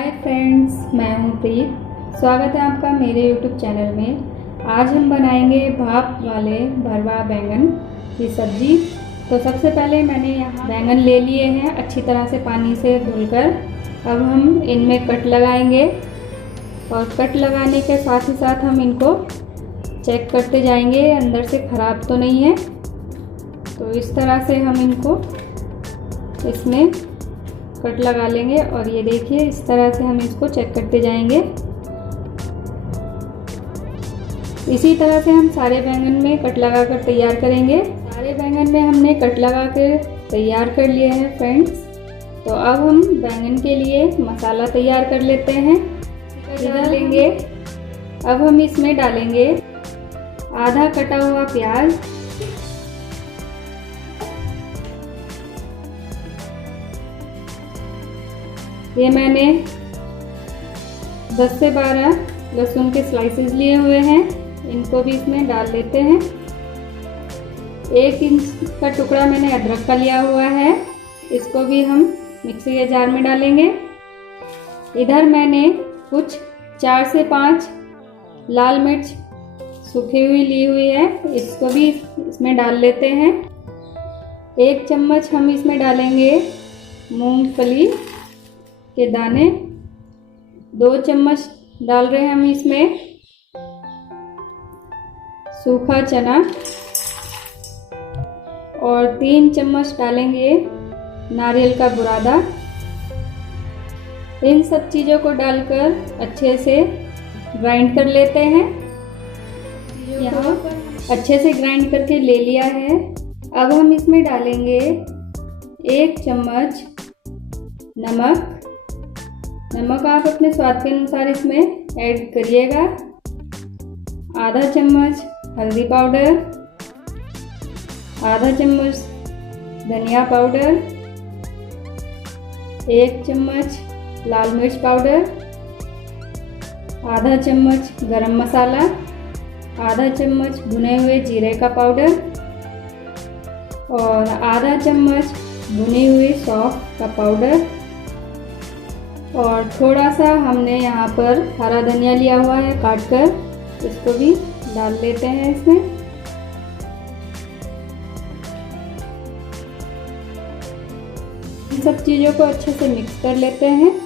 Hi friends, मैं हूँ प्रीत। स्वागत है आपका मेरे यूट्यूब चैनल में। आज हम बनाएंगे भाप वाले भरवा बैंगन की सब्ज़ी। तो सबसे पहले मैंने यहाँ बैंगन ले लिए हैं अच्छी तरह से पानी से धुलकर। अब हम इनमें कट लगाएंगे और कट लगाने के साथ ही साथ हम इनको चेक करते जाएंगे अंदर से ख़राब तो नहीं है। तो इस तरह से हम इनको इसमें कट लगा लेंगे और ये देखिए इस तरह से हम इसको चेक करते जाएंगे। इसी तरह से हम सारे बैंगन में कट लगा कर तैयार करेंगे। सारे बैंगन में हमने कट लगा कर तैयार कर लिए हैं फ्रेंड्स। तो अब हम बैंगन के लिए मसाला तैयार कर लेते हैं। इधर लेंगे, अब हम इसमें डालेंगे आधा कटा हुआ प्याज, ये मैंने 10 से 12 लहसुन के स्लाइसेस लिए हुए हैं, इनको भी इसमें डाल लेते हैं। 1 इंच का टुकड़ा मैंने अदरक का लिया हुआ है, इसको भी हम मिक्सी के जार में डालेंगे। इधर मैंने कुछ 4 से 5 लाल मिर्च सूखी हुई ली हुई है, इसको भी इसमें डाल लेते हैं। 1 चम्मच हम इसमें डालेंगे मूंगफली के दाने, 2 चम्मच डाल रहे हैं हम इसमें सूखा चना और 3 चम्मच डालेंगे नारियल का बुरादा। इन सब चीज़ों को डालकर अच्छे से ग्राइंड कर लेते हैं। यहाँ अच्छे से ग्राइंड करके ले लिया है। अब हम इसमें डालेंगे 1 चम्मच नमक आप अपने स्वाद के अनुसार इसमें ऐड करिएगा। आधा चम्मच हल्दी पाउडर, आधा चम्मच धनिया पाउडर, 1 चम्मच लाल मिर्च पाउडर, आधा चम्मच गरम मसाला, आधा चम्मच भुने हुए जीरे का पाउडर और आधा चम्मच भुनी हुई सौंफ का पाउडर। और थोड़ा सा हमने यहाँ पर हरा धनिया लिया हुआ है काट कर, इसको भी डाल लेते हैं इसमें। इन सब चीज़ों को अच्छे से मिक्स कर लेते हैं।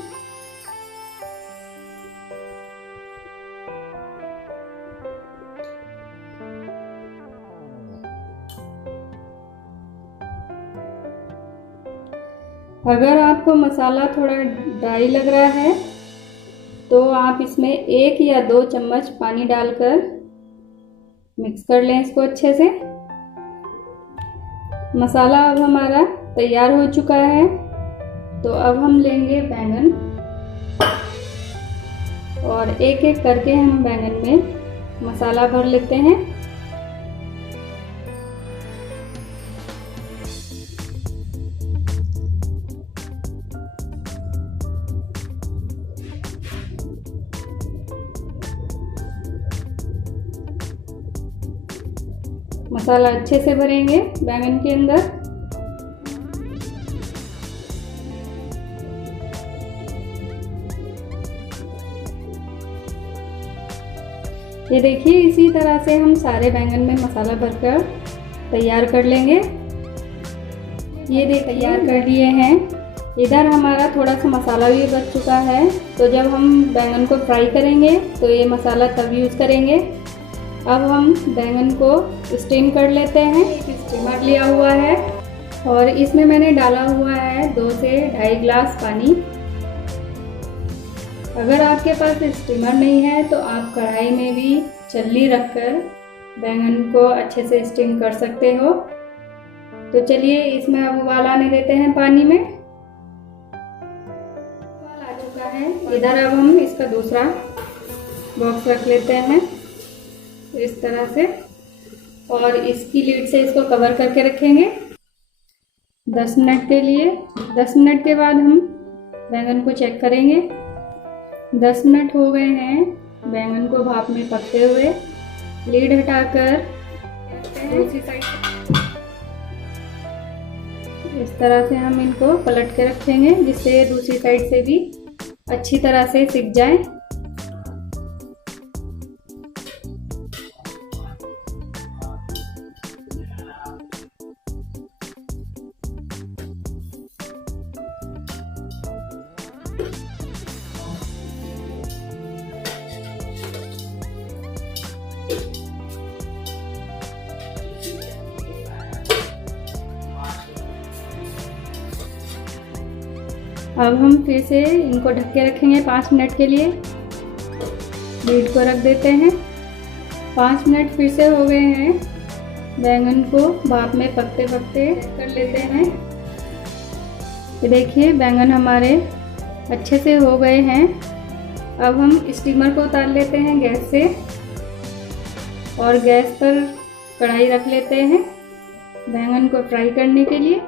अगर आपको मसाला थोड़ा ड्राई लग रहा है तो आप इसमें 1 या 2 चम्मच पानी डालकर मिक्स कर लें इसको अच्छे से। मसाला अब हमारा तैयार हो चुका है। तो अब हम लेंगे बैंगन और एक एक करके हम बैंगन में मसाला भर लेते हैं। मसाला अच्छे से भरेंगे बैंगन के अंदर। ये देखिए इसी तरह से हम सारे बैंगन में मसाला भरकर तैयार कर लेंगे। ये देख तैयार कर लिए हैं। इधर हमारा थोड़ा सा मसाला भी बच चुका है। तो जब हम बैंगन को फ्राई करेंगे तो ये मसाला तब यूज़ करेंगे। अब हम बैंगन को स्टीम कर लेते हैं। एक स्टीमर लिया हुआ है और इसमें मैंने डाला हुआ है 2 से 2.5 गिलास पानी। अगर आपके पास स्टीमर नहीं है तो आप कढ़ाई में भी चल्ली रखकर बैंगन को अच्छे से स्टीम कर सकते हो। तो चलिए इसमें अब उबाल आने देते हैं पानी में। उबाल आ चुका है। इधर अब हम इसका दूसरा बॉक्स रख लेते हैं इस तरह से और इसकी लीड से इसको कवर करके रखेंगे 10 मिनट के लिए। 10 मिनट के बाद हम बैंगन को चेक करेंगे। 10 मिनट हो गए हैं बैंगन को भाप में पकते हुए। लीड हटाकर दूसरी साइड इस तरह से हम इनको पलट के रखेंगे जिससे दूसरी साइड से भी अच्छी तरह से सिक जाए। अब हम फिर से इनको ढक के रखेंगे 5 मिनट के लिए। लीड को रख देते हैं। 5 मिनट फिर से हो गए हैं। बैंगन को भाप में पकते पकते कर लेते हैं। ये देखिए बैंगन हमारे अच्छे से हो गए हैं। अब हम स्टीमर को उतार लेते हैं गैस से और गैस पर कढ़ाई रख लेते हैं बैंगन को फ्राई करने के लिए।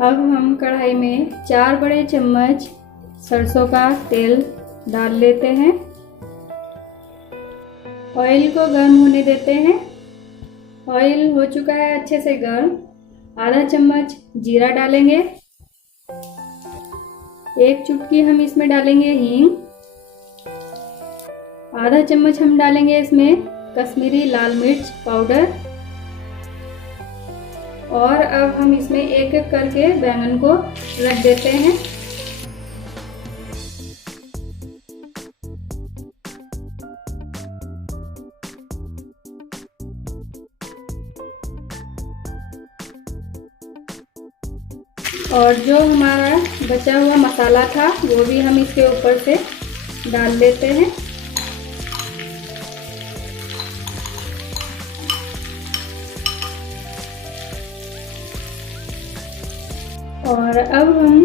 अब हम कढ़ाई में 4 बड़े चम्मच सरसों का तेल डाल लेते हैं। ऑयल को गर्म होने देते हैं। ऑयल हो चुका है अच्छे से गर्म। आधा चम्मच जीरा डालेंगे। 1 चुटकी हम इसमें डालेंगे हींग। आधा चम्मच हम डालेंगे इसमें कश्मीरी लाल मिर्च पाउडर। और अब हम इसमें एक एक करके बैंगन को रख देते हैं। और जो हमारा बचा हुआ मसाला था वो भी हम इसके ऊपर से डाल देते हैं। और अब हम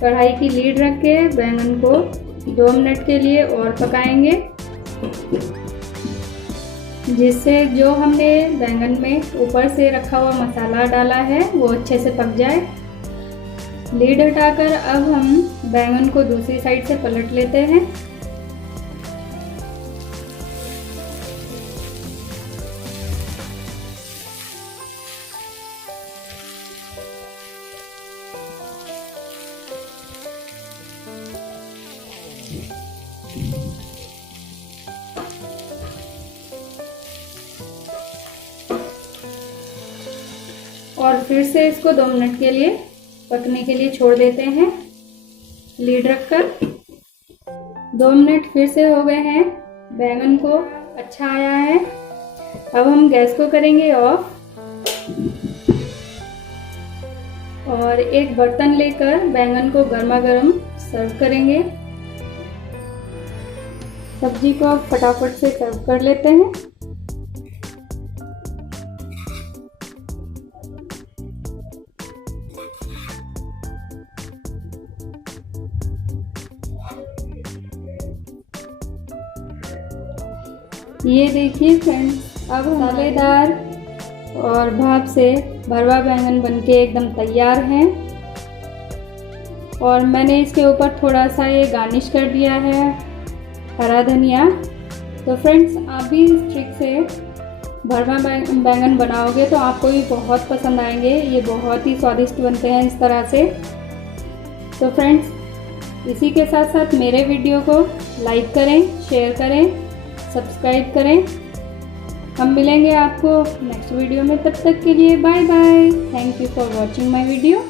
कढ़ाई की लीड रख के बैंगन को 2 मिनट के लिए और पकाएंगे, जिससे जो हमने बैंगन में ऊपर से रखा हुआ मसाला डाला है वो अच्छे से पक जाए। लीड हटाकर अब हम बैंगन को दूसरी साइड से पलट लेते हैं। और फिर से इसको 2 मिनट के लिए पकने के लिए छोड़ देते हैं लीड रखकर। 2 मिनट फिर से हो गए हैं। बैंगन को अच्छा आया है। अब हम गैस को करेंगे ऑफ और एक बर्तन लेकर बैंगन को गर्मा गर्म सर्व करेंगे। सब्जी को फटाफट से सर्व कर लेते हैं। ये देखिए फ्रेंड्स, अब मसालेदार और भाप से भरवा बैंगन बनके एकदम तैयार हैं। और मैंने इसके ऊपर थोड़ा सा ये गार्निश कर दिया है हरा धनिया। तो फ्रेंड्स, आप भी इस ट्रिक से भरवा बैंगन बनाओगे तो आपको भी बहुत पसंद आएंगे। ये बहुत ही स्वादिष्ट बनते हैं इस तरह से। तो फ्रेंड्स, इसी के साथ साथ मेरे वीडियो को लाइक करें, शेयर करें, सब्सक्राइब करें। हम मिलेंगे आपको नेक्स्ट वीडियो में। तब तक के लिए bye bye. Thank you for watching my video.